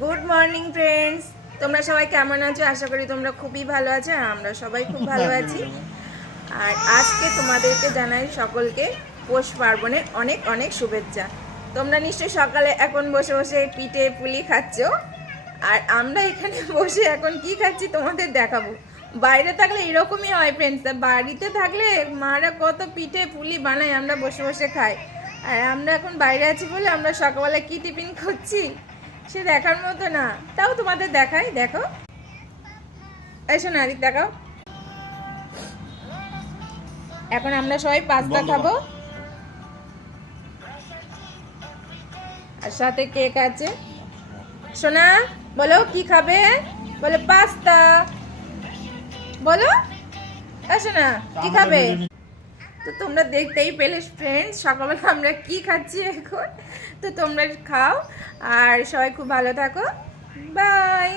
Good morning friends, তোমরা সবাই কেমন আছো? আশা করি তোমরা খুবই ভালো আছো। আর আমরা সবাই খুব ভালো আছি। আর আজকে তোমাদেরকে জানাই সকলকে পৌষ পার্বণের অনেক অনেক শুভেচ্ছা। তোমরা নিশ্চয়ই সকালে এখন বসে বসে পিঠে পুলি খাচ্ছো, আর আমরা এখানে বসে এখন কি খাচ্ছি তোমাদের দেখাবো। বাইরে থাকলে এরকমই হয় ফ্রেন্ডস, বাড়িতে থাকলে মারা কত পিঠে পুলি বানায়, আমরা বসে বসে খাই। আর আমরা এখন বাইরে আছি বলে আমরা সকালবেলা কি টিফিন করছি সে দেখার মতো না, তাও তোমাদের দেখাই। দেখো, এসো না আদিক, দেখাও। এখন আমরা সবাই পাস্তা খাবো, আর সাথে কেক আছে। সোনা বলো কি খাবে? বলে পাস্তা। বলো, এসো না, কি খাবে? তো তোমরা দেখতেই পেলে ফ্রেন্ডস, সকালবেলা আমরা কি খাচ্ছি এখন। তো তোমরা খাও আর সবাই খুব ভালো থাকো। বাই।